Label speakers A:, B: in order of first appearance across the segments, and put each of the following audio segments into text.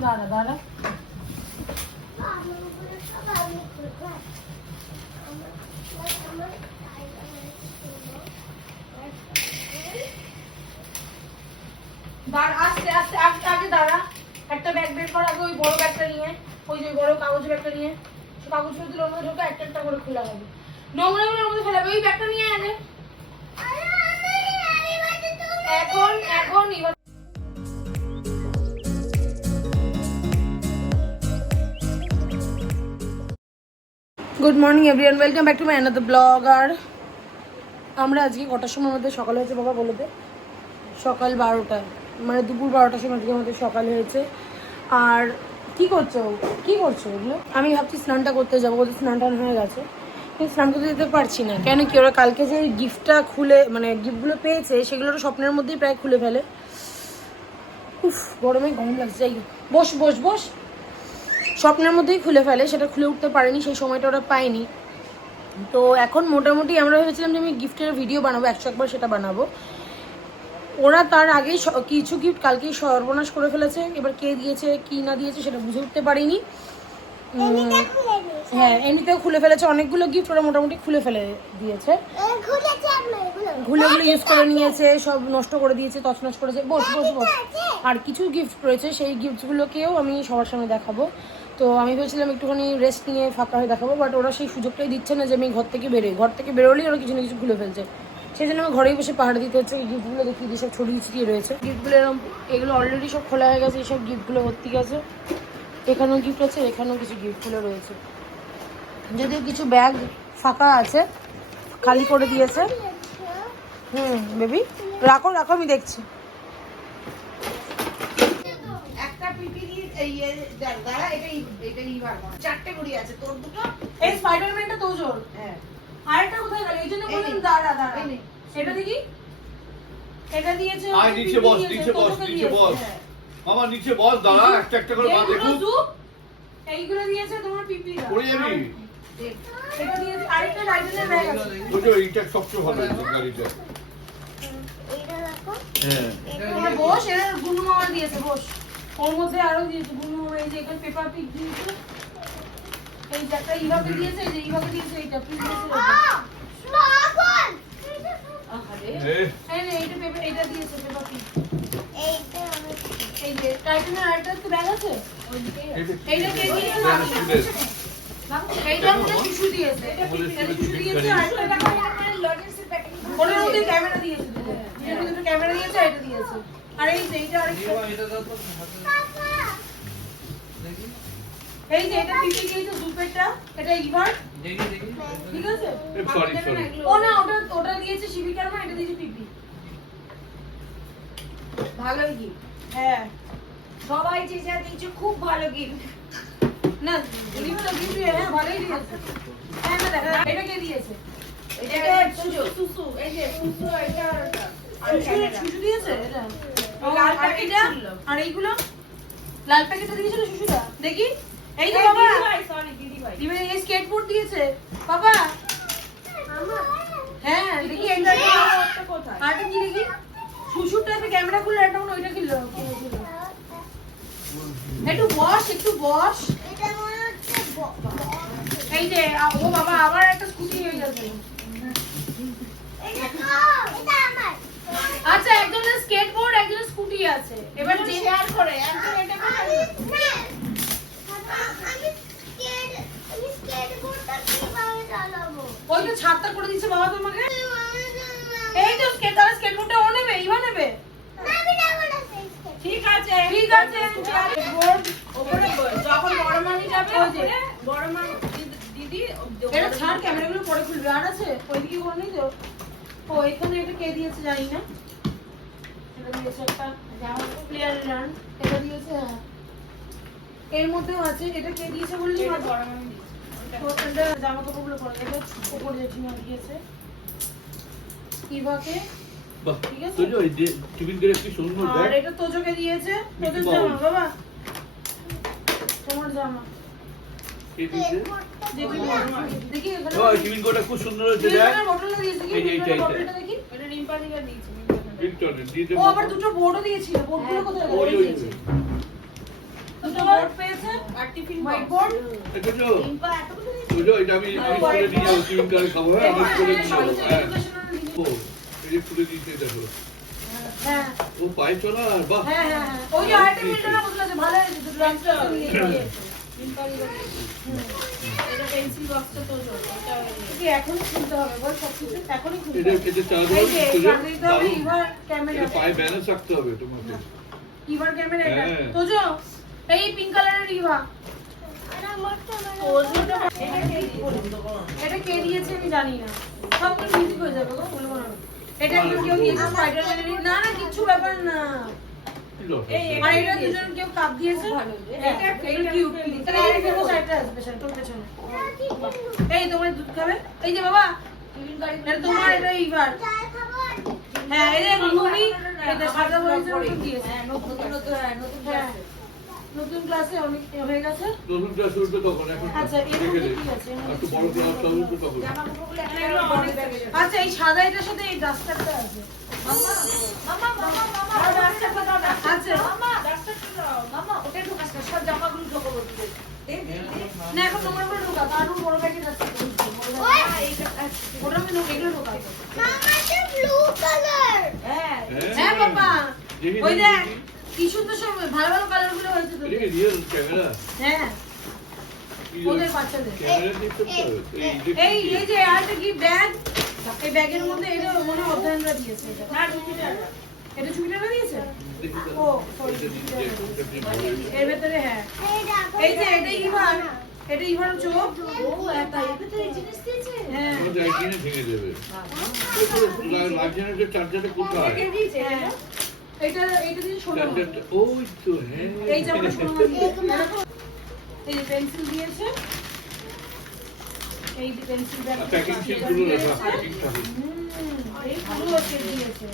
A: দাঁড়া দাঁড়া দাঁড়া আস্তে আস্তে আস্তে আগে দাঁড়া একটা ব্যাগ বের কর আগে ওই বড় ব্যাগটা নিয়ে ওই যে বড় কাগজ ব্যাগটা নিয়ে কাগজগুলো তুলে মধ্যে ঢোকে, একটা একটা করে খোলা হবে। নোংরাগুলো ওর মধ্যে ফেলাবে ওই ব্যাগটা নিয়ে আনে এখন এখন good morning everyone welcome back to my another blog আর আমরা আজকে কটার সময় আমাদের সকাল হয়েছে বাবা বলে দে? সকাল বারোটা মানে দুপুর বারোটার সময় আজকে আমাদের সকাল হয়েছে। আর কি করছ? কি করছ এগুলো? আমি ভাবছি স্নানটা করতে যাব ওদের স্নান টান হয়ে গেছে। কিন্তু স্নান করতে যেতে পারছি না। কেন কি ওরা কালকে যে গিফটটা খুলে মানে গিফটগুলো পেয়েছে সেগুলো স্বপ্নের মধ্যেই প্রায় খুলে ফেলে। উফ, গরমে গরম লাগছে। যাই। বস বস বস। স্বপ্নের মধ্যেই খুলে ফেলে, সেটা খুলে উঠতে পারেনি, সেই সময়টা ওরা পায়নি। তো এখন মোটামুটি আমরা ভেবেছিলাম যে আমি গিফটের ভিডিও বানাবো, একশো একবার সেটা বানাবো। ওরা তার আগেই কিছু গিফট কালকেই সর্বনাশ করে ফেলেছে। এবার কে দিয়েছে কি না দিয়েছে সেটা বুঝে উঠতে পারিনি। হ্যাঁ এমনিতেও খুলে ফেলেছে। অনেকগুলো গিফট ওরা মোটামুটি খুলে ফেলে দিয়েছে। ঘুলেগুলো ইউজ করে নিয়েছে সব নষ্ট করে দিয়েছে তছনছ করেছে। বস বস বস। আর কিছু গিফট রয়েছে সেই গিফটগুলোকেও আমি সবার সামনে দেখাবো। তো আমি ভেবেছিলাম একটুখানি রেস্ট নিয়ে ফাঁকা হয়ে দেখাবো বাট ওরা সেই সুযোগটাই দিচ্ছে না যে আমি ঘর থেকে বেরোই। ঘর থেকে বেরোলেই ওরা কিছু না কিছু খুলে ফেলছে। সেই জন্য আমার ঘরেই বসে পাহাড় দিতে হচ্ছে ওই গিফটগুলো দেখি যে সব ছড়িয়ে ছিটিয়ে রয়েছে। গিফটগুলো এরকম এগুলো অলরেডি সব খোলা হয়ে গেছে এইসব গিফটগুলো ভর্তি গেছে। এখানেও গিফট আছে এখানেও কিছু গিফটগুলো রয়েছে। যদিও কিছু ব্যাগ ফাঁকা আছে খালি করে দিয়েছে। হুম বেবি রাখো রাখো আমি দেখছি।
B: চারটে ঘড়ি আছে তোর দুটো?
A: এই স্পাইডারম্যানটা তোজোর
B: হ্যাঁ।
A: আরেকটা কোথায় গেল? এই জন্য বললাম দাঁড়া দাঁড়া। সেটা দেখি? এটা দিয়েছে
C: আয় নিচে বস নিচে বস নিচে বস।
B: হ্যাঁ।
C: মামা নিচে বস দাঁড়া একটা একটা করে মা
A: soup, এইগুলো দিয়েছে তোমার পিপি
C: পড়ে যাবি?
B: দেখ।
A: এটা দিয়েছে আরেকটা রাইডেনের ব্যাগ আছে।
C: ওই এইটা সবচেয়ে ভালো গাড়িটা। হ্যাঁ।
A: বস এর গুনু মামা দিয়েছে বস। ওর মধ্যে আরও দিয়েছে গুনু মামা এই যে এখানে পেপার পিক দিয়েছে। এই যে একটা ইভাকে দিয়েছে যে ইভাকে দিয়েছে এইটা নে এইটা পেপার এইটা দিয়েছে পেপার এই যে টাইটানের আরেকটা তো ব্যাগ আছে এইটা কে দিয়েছে। এইটা আমাদের শিশু দিয়েছে এটা শিশু দিয়েছে দেখো
B: প্যাকেট
A: মধ্যে ক্যামেরা দিয়েছে মধ্যে ক্যামেরা দিয়েছে এটা দিয়েছে আর এই এইটা আরেকটা এই যে এটা পিপি দুপেরটা এটা ইভার ঠিক আছে?
C: sorry, sorry।
A: ও না ওটা ওটা দিয়েছে শিবিকার মা এটা দিয়েছে পিপি।
B: গিফট
A: হ্যাঁ।
B: সবাই যে যা দিয়েছে খুব ভালো গিফট
A: না গিফট তো দিয়েছে হ্যাঁ ভালোই দিয়েছে। হ্যাঁ না দেখা এটা কে দিয়েছে?
B: এটা সুজো। সুসু এই যে সুসু এটা আর ওটা। আর
A: শুশু
B: ক্যামেরা।
A: শুশু দিয়েছে? এটা?
B: লাল।
A: আর এইগুলো? প্যাকেটটা দিয়েছিল দেখি। এই তো বাবা।
B: দিদি ভাই, দিদি ভাই।
A: দিবে এই স্কেটবোর্ড দিয়েছে। বাবা। হ্যাঁ দেখি। এটা
B: ওটা কোথায়?
A: আরটা কি দেখি। শুশুরটা একটা ক্যামেরা খুললো একটা মনে ওইটা কিনলো। একটু বস একটু বস। এই যে ও বাবা আবার একটা স্কুটি হয়ে যাবে আচ্ছা একজনের স্কেটবোর্ড একজনের স্কুটি আছে। এবার
B: শেয়ার করে একজন এটা কোথায়?
A: ওই তো ছাদটা করে দিচ্ছে বাবা তোমাকে? এই তো স্কেট স্কেটবোর্ডটা ও নেবে ইভা নেবে?
B: ঠিক আছে
A: ঠিক আছে বোর্ড
B: ওপরে যখন বড় মামি যাবে
A: ওই যে।
B: ওপরে, বড় মামি দিদি- দিদি।
A: এটা ছাড় ক্যামেরাগুলো পরে খুলবে। আর আছে ওইদিকে কোনো নেই তো। ও এখানে এটা কে দিয়েছে জানি না। এটা দিয়েছে একটা প্লেয়ার রান এটা দিয়েছে হ্যাঁ। এর মধ্যেও আছে এটা কে দিয়েছে বললি?
B: এটা
A: এটা জামা কাপড়গুলো পরে এটা উপর জেঠিমা দিয়েছে। ইভাকে?
C: বাহ,
A: ঠিক আছে।
C: তুই যে ওই টিফিন করে কি সুন্দর
A: আর
C: দেখ
A: এটা তোজোকে দিয়েছে তোদের জামা বাবা। তোমার জামা। দেখি দেখি
C: টিফিন কোটা খুব সুন্দর হয়েছে দেখ।
A: বটলটা দিয়েছে কি?
C: এই যে এইটা,
A: মিল্টনের
C: এইটা।
A: বটলটা দেখি।
D: এটা রিম্পা দিকে দিয়েছি
A: ও আবার দুটো বোর্ডও দিয়েছিল। বোর্ডগুলো কোথায়? দিয়েছে বোর্ড পেয়েছে?
D: আর টিফিন
A: হোয়াইট বোর্ড
C: এটা তো
D: রিম্পা এতগুলো দিয়েছে
C: বুঝো এটা আমি আমি স্কুলে নিয়ে যাব টিফিন করে খাব হ্যাঁ? আমি স্কুলে নিয়ে যাব হ্যাঁ। এই যে খুলে দিয়েছে দেখো।
A: হ্যাঁ।
C: ও পায়ে চলা বাহ।
A: হ্যাঁ হ্যাঁ। ওই যে আরেকটা মিল্টনের বোতল আছে ভালো হবে হবে।
C: হবে
A: হবে ক্যামেরা
C: রাখতে হবে।
A: তোজো। এই পিঙ্ক কালারের ইভা
D: এটা কে দিয়েছে
A: এটা কে দিয়েছে আমি জানি না। সব সবগুলো মিউজিক হয়ে যাবে গো বলব না এটা একটু কেউ দিয়েছে স্পাইডারম্যানের না না কিছু ব্যাপার না। আর এটা দুজন কেউ কাপ দিয়েছে? এটা এটা কিউট এটা এই সাইডটা আসবে তোর পেছনে? এই তোমার দুধ খাবে? এই যে বাবা এটা তোমার এটা ইভার হ্যাঁ এই ঘুমি এটা সাদা বলেছে দিয়েছে।
D: হ্যাঁ নতুন নতুন নতুন
A: হ্যাঁ। নতুন ক্লাসে অনেক হয়ে গেছে।
C: নতুন ক্লাস উঠবে তখন এখন
A: আচ্ছা, এর মধ্যে কি আছে?
C: একটু বড় ক্লাস উঠবে তখন।
A: আচ্ছা এই সাদা এটার সাথে এই ডাস্টারটা আছে।
D: মামা মামা মামা মামা ডাস্টারটা দাও
A: আচ্ছা।
D: মামা ডাস্টারটা দাও। মামা ওটা ঢোকাস না সব জামাগুলো বলতে দে
A: না এখন নোংরা করে ঢোকা। তার উপর বড়
D: হ্যাঁ,
A: ঢোকা
D: হ্যাঁ
A: হ্যাঁ বাবা। ওই
C: দেখি।
A: কি সুন্দর সব ভালো ভালো কালারগুলো হয়েছে তো।
C: এটা রিয়েল ক্যামেরা
A: হ্যাঁ। ওদের বাচ্চাদের।
C: এই
A: যে কি ব্যাগ এই ব্যাগের মধ্যে এটা মনে হয় অধ্যয়নরা দিয়েছে। এটা
D: না।
A: এটা দিয়েছে? ও। এর ভেতরে হ্যাঁ। এই যে এটা ইভার। এটা ইভার চোখ
D: ও। জিনিস দিয়েছে?
A: হ্যাঁ।
C: ভেঙে দেবে। যে চার্জারটা কোথায়
D: কে দিয়েছে
A: হ্যাঁ। এটা এটা দিয়ে ছোট
C: ওই তো হ্যাঁ।
A: এই যে আমরা ছোট এই যে পেন্সিল দিয়েছে। এই যে পেন্সিল ব্যাগ
C: প্যাকিং শিটগুলো রেখা প্যাকিং
A: এই পুরো সেট দিয়েছে।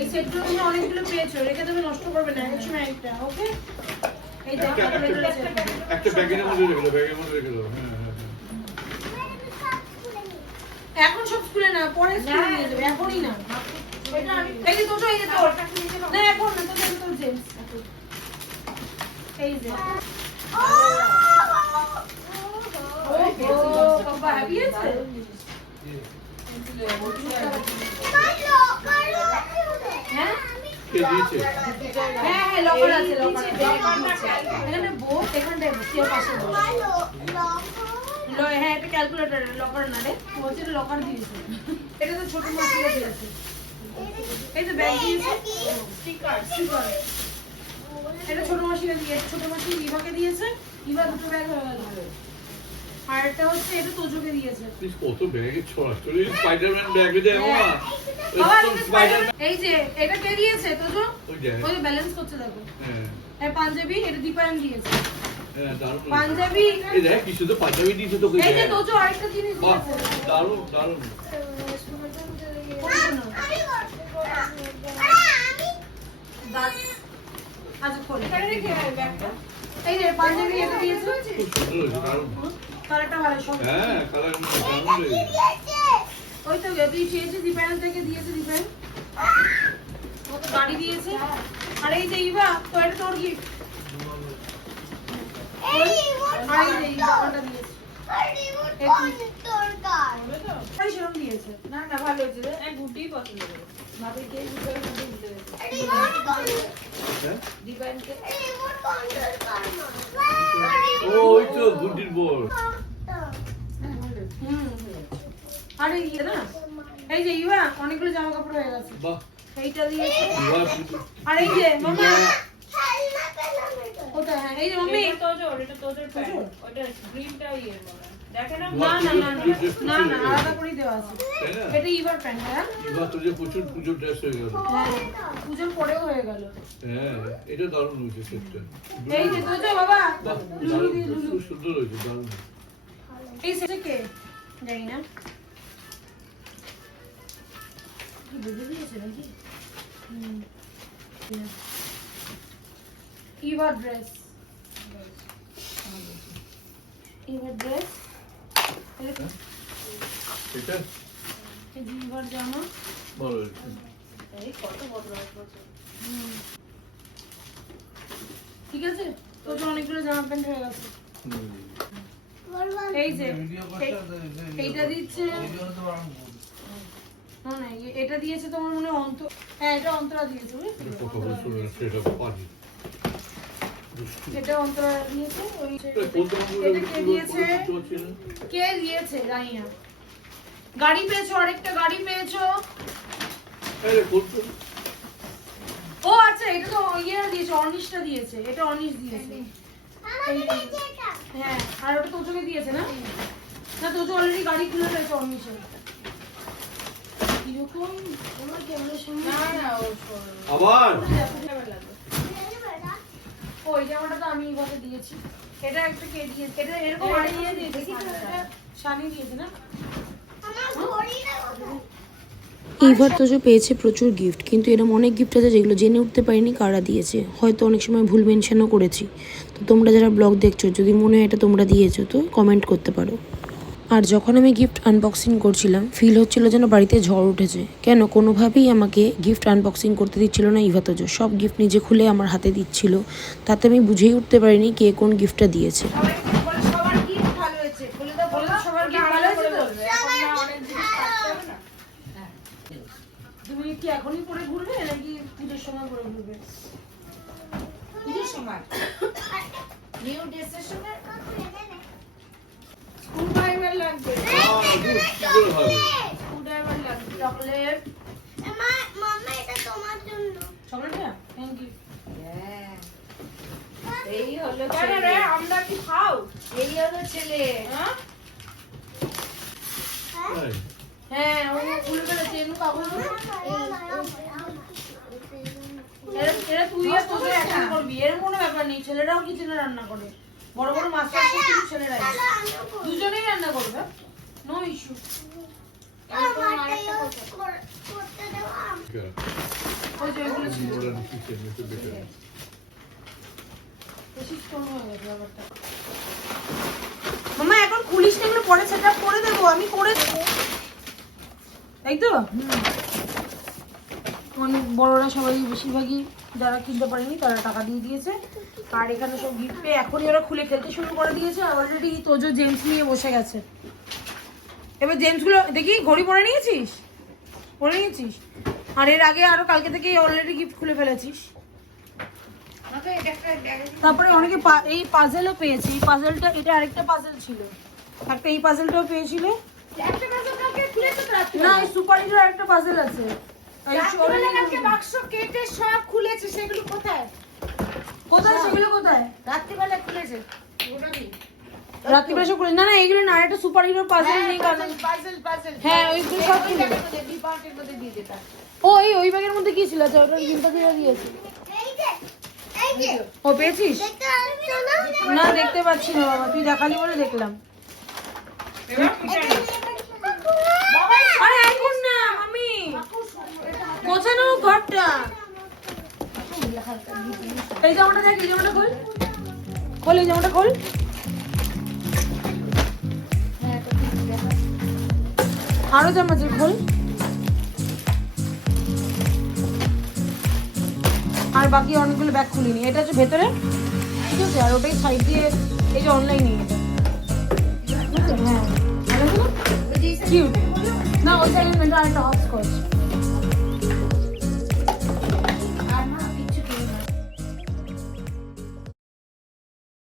A: এই সেটগুলো তুমি অনেকগুলো পেয়েছ রেখে দেবে নষ্ট করবে না এক সময় একটা ওকে? এই দেখো
C: একটা-
A: ভেতরে
C: একটা-
A: আছে।
C: একটা প্যাকেটের মধ্যে রেখে দাও ব্যাগের মধ্যে রেখে দাও হ্যাঁ হ্যাঁ
A: এখন সব স্কুলে না। পরে স্কুলে নিয়ে যাবে এখনই না। এই যে দুটো এই যে তোর। না এখন না তোর তোর জেমস। এই যে। হ্যাঁ? হ্যাঁ হ্যাঁ লকার আছে লকার এখানে বোর্ড এখানটায় বসে পাশে বসে। হ্যাঁ এটা ক্যালকুলেটর লকার না রে। বলছে লকার দিয়েছে। এটা তো ছোট মাসিরা দিয়েছে এই তো ব্যাগ দিয়েছে
D: স্টিকার
A: স্টিকার এটা ছোট মাসিরা দিয়ে ছোট মাসি ইভাকে দিয়েছে। ইভা দুটো ব্যাগ হয়ে গেল আর একটা হচ্ছে এটা তোজোকে দিয়েছে।
C: কত ব্যাগে স্পাইডারম্যান ব্যাগে
A: বাবা Spider-Man- এই যে এটা কে দিয়েছে তোজো?
C: ওই
A: ব্যালেন্স করছে দেখো।
C: হ্যাঁ।
A: হ্যাঁ পাঞ্জাবি এটা দীপায়ন দিয়েছে।
C: হ্যাঁ
A: পাঞ্জাবি?
C: এই দেখ কি শুধু পাঞ্জাবি দিয়েছে তোকে।
A: এই যে তোজো আরেকটা জিনিস দিয়েছে
C: দারুণ দারুণ।
A: কোনটা না? দাঁত। আচ্ছা খোল।
D: এখানে রেখে ব্যাগটা।
A: এই যে পাঞ্জাবি এটা দিয়েছে। কালারটা ভালো সব
C: হ্যাঁ কালার দারুণ
A: ওই তো তুই চেয়েছিস দীপায়ন থেকে দিয়েছে দীপায়ন। ও তো গাড়ি দিয়েছে। আর এই যে তো তোর গিফট
D: না না ভালো হয়েছে এক গুটিই পছন্দ করে ভাবি কে গুটির মধ্যে দিতে হয়েছে
C: ও ওই তো গুডির বল
A: আরে ইয়ে না এই যে ইভা অনেকগুলো জামা কাপড় হয়ে গেছে।
C: বাহ।
A: এইটা দিয়েছে। আর এই যে মামা ওটা হ্যাঁ এই যে মাম্মি
D: তোজোর এটা তোজোর প্যান্ট ওটা গ্রিনটা ইয়ে মনে না?
A: না না না না না না আলাদা করেই দেওয়া আছে। এটা ইভার প্যান্ট হ্যাঁ?
C: বিবাহ তো যে প্রচুর পুজোর ড্রেস হয়ে গেল।
A: হ্যাঁ পুজোর পরেও হয়ে গেল।
C: হ্যাঁ এটা দারুণ হয়েছে সেটটা
A: এই যে তো বাবা। লুলু
C: দারুণ
A: দিয়ে লুলু।
C: খুব সুন্দর হয়েছে দারুণ।
A: এই সেটা কে? জানি না। বুঝে দিয়েছে নাকি হুম। ইভার ড্রেস এবার ড্রেস
C: এটা?
A: জিলবার জামা
C: বলো
D: এই কত বড় এক বছর
A: ঠিক আছে? তো তো অনেকগুলো জামা প্যান্ট হয়ে গেছে। এই যে এইটা দিচ্ছে না। না এটা দিয়েছে তোমার মনে হয় অন্ত হ্যাঁ এটা অন্তরা দিয়েছে বুঝলি?
C: এটা।
A: অন্তরা দিয়েছে ওই
C: এটা
A: কে দিয়েছে? কে দিয়েছে? জানি গাড়ি পেয়েছ আরেকটা গাড়ি পেয়েছ। ও আচ্ছা এটা তো ইয়ে দিয়েছে অনিশটা দিয়েছে। এটা অনিশ দিয়েছে। হ্যাঁ আর ওটা তোজোকে দিয়েছে না? না তোজো অলরেডি গাড়ি খুলে রয়েছে অনিশের। কীরকম? আমার ক্যামেরার সামনে
B: না না ও
C: আবার?
A: ওই জামাটা তো আমি এইভাবে দিয়েছি। এটা একটা কে দিয়েছে? এটা এরকম আরে ইয়ে দিয়েছে এটা শানি দিয়েছে না?
E: এইবার তো যে পেয়েছে প্রচুর গিফট কিন্তু এরকম অনেক গিফট আছে যেগুলো জেনে উঠতে পারিনি কারা দিয়েছে। হয়তো অনেক সময় ভুল মেনশনও করেছি। তো তোমরা যারা ব্লগ দেখছ যদি মনে হয় এটা তোমরা দিয়েছ তো কমেন্ট করতে পারো। আর যখন আমি গিফট আনবক্সিং করছিলাম ফিল হচ্ছিল যেন বাড়িতে ঝড় উঠেছে। কেন? কোনোভাবেই আমাকে গিফট আনবক্সিং করতে দিচ্ছিল না ইভাতজ সব গিফট নিজে খুলে আমার হাতে দিচ্ছিল। তাতে আমি বুঝেই উঠতে পারিনি কে কোন গিফটটা দিয়েছে।
A: সময়
B: সময় ড্রাইভার লাগবে
C: কি করে হবে?
B: স্কুল ড্রাইভার লাগবে
A: চকলেট
F: মামা এটা তোমার জন্য
A: চকলেটটা থ্যাংক ইউ
B: হ্যাঁ। এই হলো ছেলে
D: আমরা কি খাও
B: এই হলো ছেলে
D: হ্যাঁ
A: হ্যাঁ ও কাগজ এরা তুই আর করবি এর কোনো ব্যাপার নেই ছেলেরাও কিচেনে রান্না করে বড় বড় কিন্তু ছেলেরাই দুজনেই রান্না করবে? নো ইস্যু মামা এখন খুলিস না এগুলো পরে সেট করে দেবো আমি করে দেবো। তাই তো? অনেক বড়রা সবাই বেশিরভাগই যারা কিনতে পারেনি তারা টাকা দিয়ে দিয়েছে। আর এখানে সব গিফট পেয়ে এখনই ওরা খুলে খেলতে শুরু করে দিয়েছে। অলরেডি তোজো জেমস নিয়ে বসে গেছে। এবার জেমসগুলো দেখি ঘড়ি পরে নিয়েছিস? পরে নিয়েছিস? আর এর আগে আরও কালকে থেকেই অলরেডি গিফট খুলে ফেলেছিস। তারপরে অনেকে এই পাজেলও পেয়েছে। এই পাজেলটা এটা আরেকটা পাজেল ছিল। একটা এই পাজেলটাও পেয়েছিল। না এই সুপার হিরোর একটা পাজেল আছে।
D: বাক্স কেটে সব খুলেছে সেগুলো কোথায়?
A: কোথায় সেগুলো কোথায়?
D: রাত্রিবেলা খুলেছে। ওটা কি?
A: রাত্রিবেলা সব না না এগুলো না একটা সুপার নিয়ে হ্যাঁ ওইগুলো সব ছিল
B: ডিপার্টের মধ্যে দিয়ে দিতাম।
A: ও এই ওই ব্যাগের মধ্যে কি ছিল? আচ্ছা ওটা জিনটা দিয়ে দিয়েছে।
F: যে
A: ও পেয়েছিস?
F: না
A: না? দেখতে পাচ্ছি না বাবা তুই দেখালি বলে দেখলাম। আরে এখন না মামি। গোছানো ঘরটা। এই জামাটা দেখ এই জামাটা খোল। খোল এই জামাটা খোল। আরও জামা আছে খোল। আর বাকি অনেকগুলো ব্যাগ খুলিনি। এটা হচ্ছে ভেতরে। ঠিক আছে আর ওটাই সাইড দিয়ে এই যে অনলাইনে এটা? হ্যাঁ। কিউট না ওই সাইড আরেকটা হপস করছে